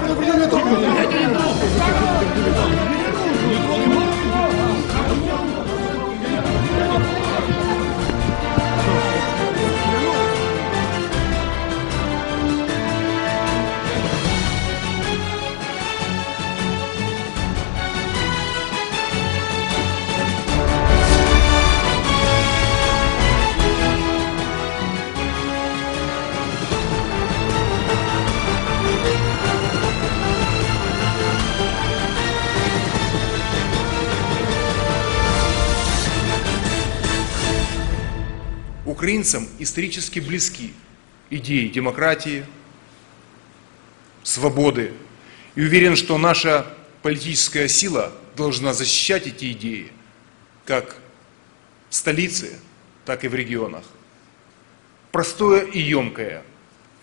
предприятие. Украинцам исторически близки идеи демократии, свободы. И уверен, что наша политическая сила должна защищать эти идеи как в столице, так и в регионах. Простое и емкое.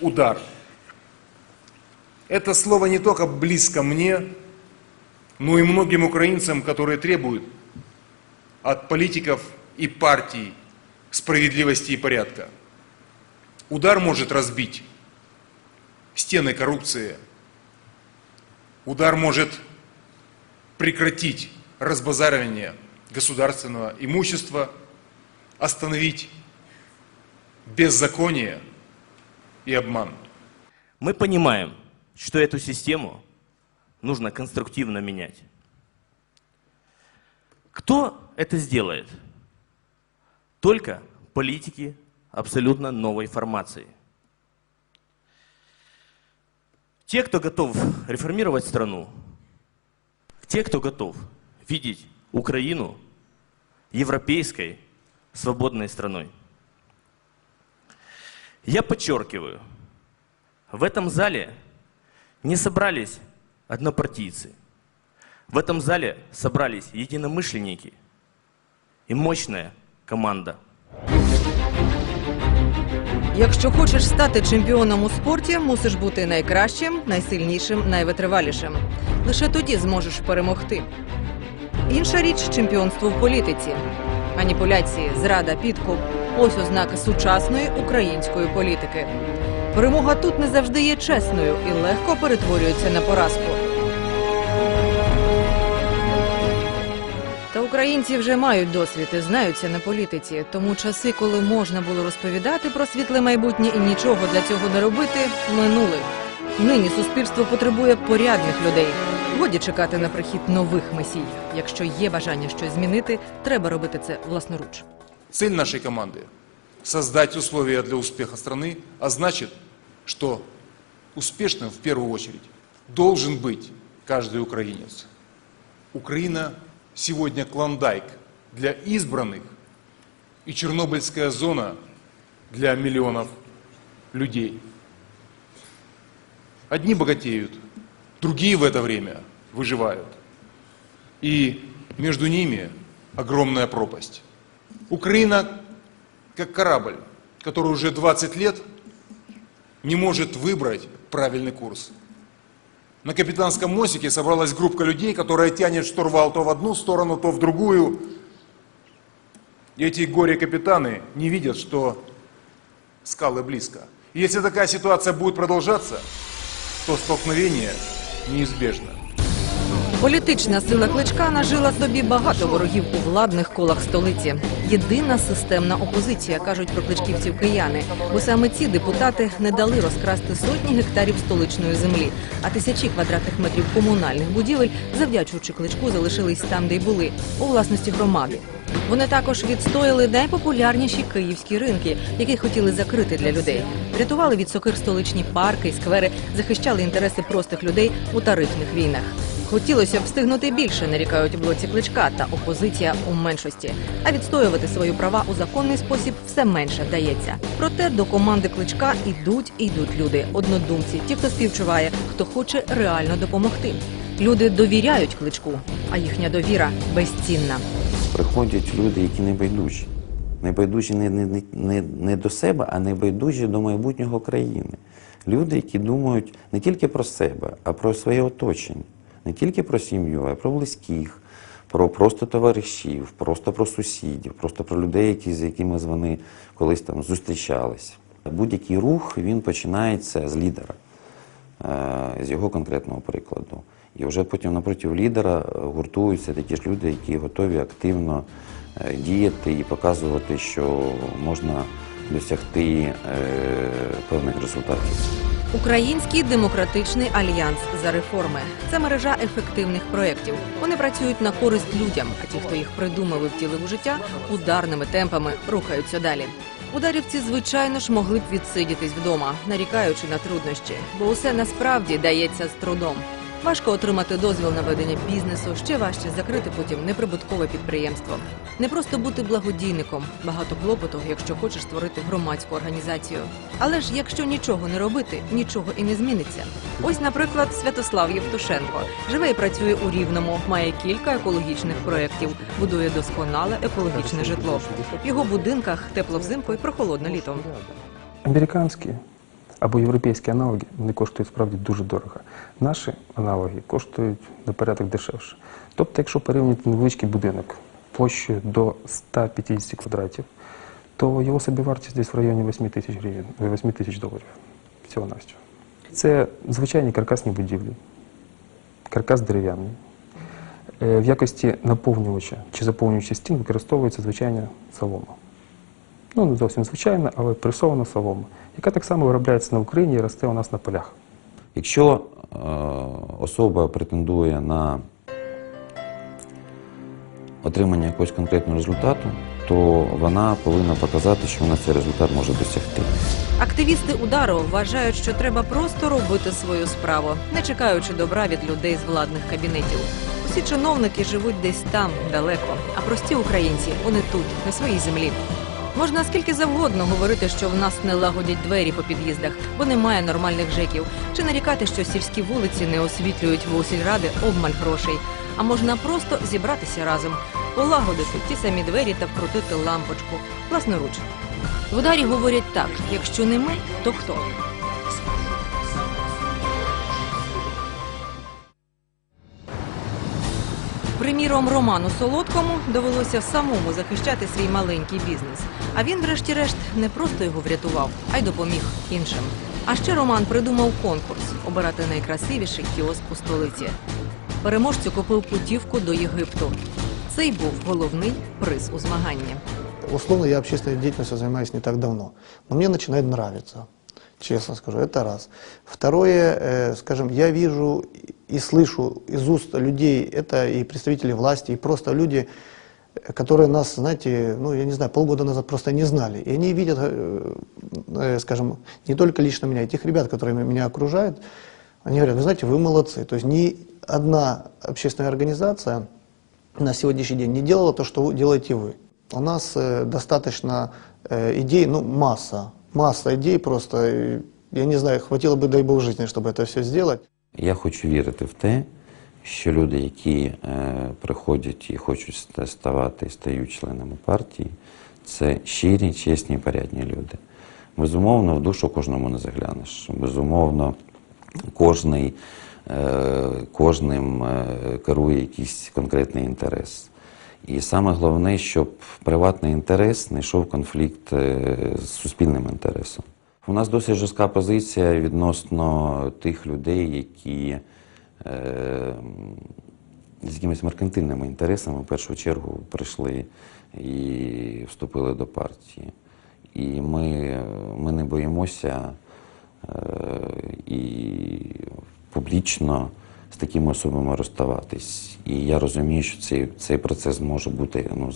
Удар. Это слово не только близко мне, но и многим украинцам, которые требуют от политиков и партий справедливости и порядка. Удар может разбить стены коррупции. Удар может прекратить разбазаривание государственного имущества, остановить беззаконие и обман. Мы понимаем, что эту систему нужно конструктивно менять. Кто это сделает? Только политики абсолютно новой формации. Те, кто готов реформировать страну, те, кто готов видеть Украину европейской свободной страной. Я подчеркиваю, в этом зале не собрались однопартийцы. В этом зале собрались единомышленники и мощная команда. Якщо хочеш стати чемпіоном у спорті, мусиш бути найкращим, найсильнішим, найвитривалішим. Лише тоді зможеш перемогти. Інша річ чемпіонство в політиці. Маніпуляції, зрада, підкуп ось ознаки сучасної української політики. Перемога тут не завжди є чесною і легко перетворюється на поразку. українці вже мають досвід і знаються на політиці. Тому часи, коли можна було розповідати про світле майбутнє і нічого для цього не робити, минули. Нині суспільство потребує порядних людей. Годі чекати на прихід нових месій. Якщо є бажання щось змінити, треба робити це власноруч. Цель нашей команды – создать условия для успеха страны, а значит, что успешным в первую очередь должен быть каждый украинец. Украина сегодня клондайк для избранных и Чернобыльская зона для миллионов людей. Одни богатеют, другие в это время выживают. И между ними огромная пропасть. Украина как корабль, который уже 20 лет не может выбрать правильный курс. На капитанском мостике собралась группа людей, которая тянет штурвал то в одну сторону, то в другую. И эти горе-капитаны не видят, что скалы близко. И если такая ситуация будет продолжаться, то столкновение неизбежно. Політична сила кличка нажила собі багато ворогів у владних колах столиці. Єдина системна опозиція, кажуть про кличківців кияни, бо саме ці депутати не дали розкрасти сотні гектарів столичної землі, а тисячі квадратних метрів комунальних будівель, завдячуючи кличку, залишились там, де й були, у власності громади. Вони також відстояли найпопулярніші київські ринки, які хотіли закрити для людей. Рятували від сокир столичні парки й сквери, захищали інтереси простих людей у тарифних війнах. Хотілося б встигнути більше, нарікають у блоці кличка та опозиція у меншості. А відстоювати свої права у законний спосіб все менше вдається. Проте до команди кличка ідуть і йдуть люди, однодумці, ті, хто співчуває, хто хоче реально допомогти. Люди довіряють кличку, а їхня довіра безцінна. приходять люди, які не байдужі. Не не, не, не, до себе, а не байдужі до майбутнього країни. Люди, які думають не тільки про себе, а про своє оточення, не тільки про сім'ю, а й про близьких, про просто товаришів, просто про сусідів, просто про людей, які, з якими вони колись там зустрічалися. Будь-який рух він починається з лідера. е, з його конкретного прикладу. І вже потім напроти лідера гуртуються такі ж люди, які готові активно е, діяти і показувати, що можна досягти е, певних результатів. Український демократичний альянс за реформи це мережа ефективних проєктів. Вони працюють на користь людям, а ті, хто їх придумав і втілив у життя, ударними темпами рухаються далі. Ударівці, звичайно ж, могли б відсидітись вдома, нарікаючи на труднощі, бо усе насправді дається з трудом. Важко отримати дозвіл на ведення бізнесу, ще важче закрити потім неприбуткове підприємство. Не просто бути благодійником, багато клопоту, якщо хочеш створити громадську організацію. Але ж якщо нічого не робити, нічого і не зміниться. Ось, наприклад, Святослав Євтушенко живе і працює у Рівному, має кілька екологічних проєктів, будує досконале екологічне житло. В його будинках тепло взимку і прохолодно літом. Американські або європейські аналоги вони коштують справді дуже дорого. Наші аналоги коштують на порядок дешевше. Тобто, якщо порівняти невеличкий будинок площею до 150 квадратів, то його собівартість десь в районі 8 тисяч гривень, 8 тисяч доларів. Всього навсього. Це звичайні каркасні будівлі, каркас дерев'яний. Е, В якості наповнювача чи заповнювача стін використовується звичайна солома. Ну, не зовсім звичайна, але пресована солома, яка так само виробляється на Україні і росте у нас на полях. Якщо е, особа претендує на отримання якогось конкретного результату, то вона повинна показати, що вона цей результат може досягти. Активісти удару вважають, що треба просто робити свою справу, не чекаючи добра від людей з владних кабінетів. Усі чиновники живуть десь там, далеко, а прості українці вони тут, на своїй землі. Можна скільки завгодно говорити, що в нас не лагодять двері по під'їздах, бо немає нормальних жеків, чи нарікати, що сільські вулиці не освітлюють в сільради обмаль грошей. А можна просто зібратися разом, полагодити ті самі двері та вкрутити лампочку власноруч. В ударі говорять так: якщо не ми, то хто? Приміром, Роману Солодкому довелося самому захищати свій маленький бізнес. А він, врешті-решт, не просто його врятував, а й допоміг іншим. А ще Роман придумав конкурс обирати найкрасивіший кіоск у столиці. Переможцю купив путівку до Єгипту. Цей був головний приз у змаганні. Условно, я общественной деятельностью занимаюсь не так давно, но мне начинает нравиться, честно скажу, это раз. Второе, э, скажем, я вижу и слышу из уст людей, это и представители власти, и просто люди, которые нас, знаете, ну, я не знаю, полгода назад просто не знали. И они видят, э, э, скажем, не только лично меня, и тех ребят, которые меня окружают, они говорят, вы знаете, вы молодцы. То есть ни одна общественная организация на сегодняшний день не делала то, что делаете вы. У нас достаточно идей, ну, масса, масса идей просто. и я не знаю, хватило бы, дай бог, жизни, чтобы это все сделать. Я хочу вірити в те, що люди, які е, приходять і хочуть ста- ставати і стають членами партії, це щирі, чесні і порядні люди. Безумовно, в душу кожному не заглянеш. Безумовно, кожний, е, кожним е, керує якийсь конкретний інтерес. І саме головне, щоб приватний інтерес не йшов конфлікт е, з суспільним інтересом. У нас досить жорстка позиція відносно тих людей, які е, з якимись меркантильними інтересами в першу чергу прийшли і вступили до партії. І ми, ми не боїмося е, і публічно з такими особами розставатись. І я розумію, що цей, цей процес може бути ну,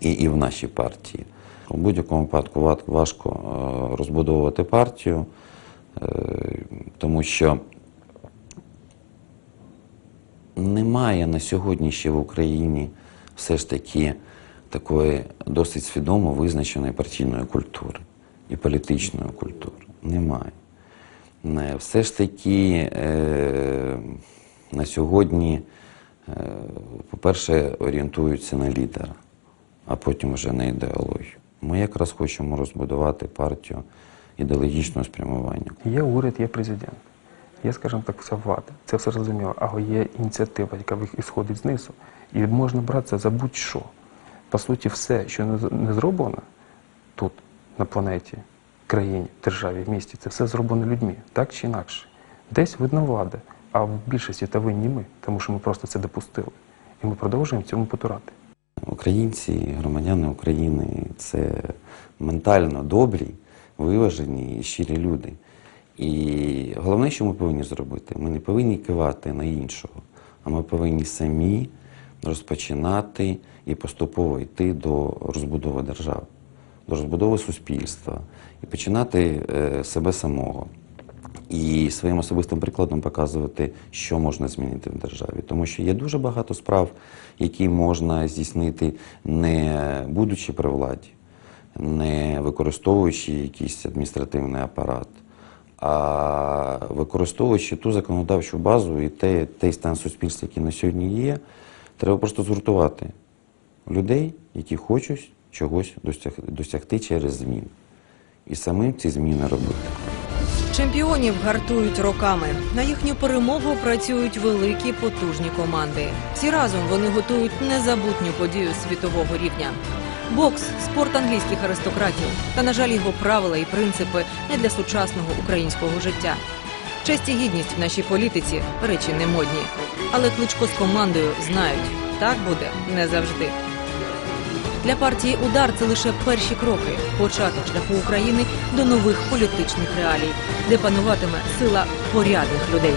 і, і в нашій партії. У будь-якому випадку важко е, розбудовувати партію, е, тому що немає на сьогодні ще в Україні все ж таки такої досить свідомо визначеної партійної культури і політичної культури. Немає. Не, Все ж таки е, на сьогодні, е, по-перше, орієнтуються на лідера, а потім вже на ідеологію. Ми якраз хочемо розбудувати партію ідеологічного спрямування. Є уряд, є президент, є, скажімо так, вся влада. Це все зрозуміло. Але є ініціатива, яка ісходить знизу, і можна братися за будь-що. По суті, все, що не зроблено тут, на планеті, країні, державі, місті, це все зроблено людьми, так чи інакше. Десь видна влада, а в більшості та винні ми, тому що ми просто це допустили. І ми продовжуємо цьому потурати. Українці, громадяни України це ментально добрі, виважені і щирі люди. І головне, що ми повинні зробити, ми не повинні кивати на іншого, а ми повинні самі розпочинати і поступово йти до розбудови держави, до розбудови суспільства і починати е, себе самого. І своїм особистим прикладом показувати, що можна змінити в державі. Тому що є дуже багато справ, які можна здійснити, не будучи при владі, не використовуючи якийсь адміністративний апарат, а використовуючи ту законодавчу базу і те, той стан суспільства, який на сьогодні є, треба просто згуртувати людей, які хочуть чогось досягти через зміни. І самим ці зміни робити. Чемпіонів гартують роками. На їхню перемогу працюють великі потужні команди. Всі разом вони готують незабутню подію світового рівня. Бокс спорт англійських аристократів. Та, на жаль, його правила і принципи не для сучасного українського життя. Честь і гідність в нашій політиці речі не модні. Але кличко з командою знають, так буде не завжди. Для партії удар це лише перші кроки, початок шляху України до нових політичних реалій, де пануватиме сила порядних людей.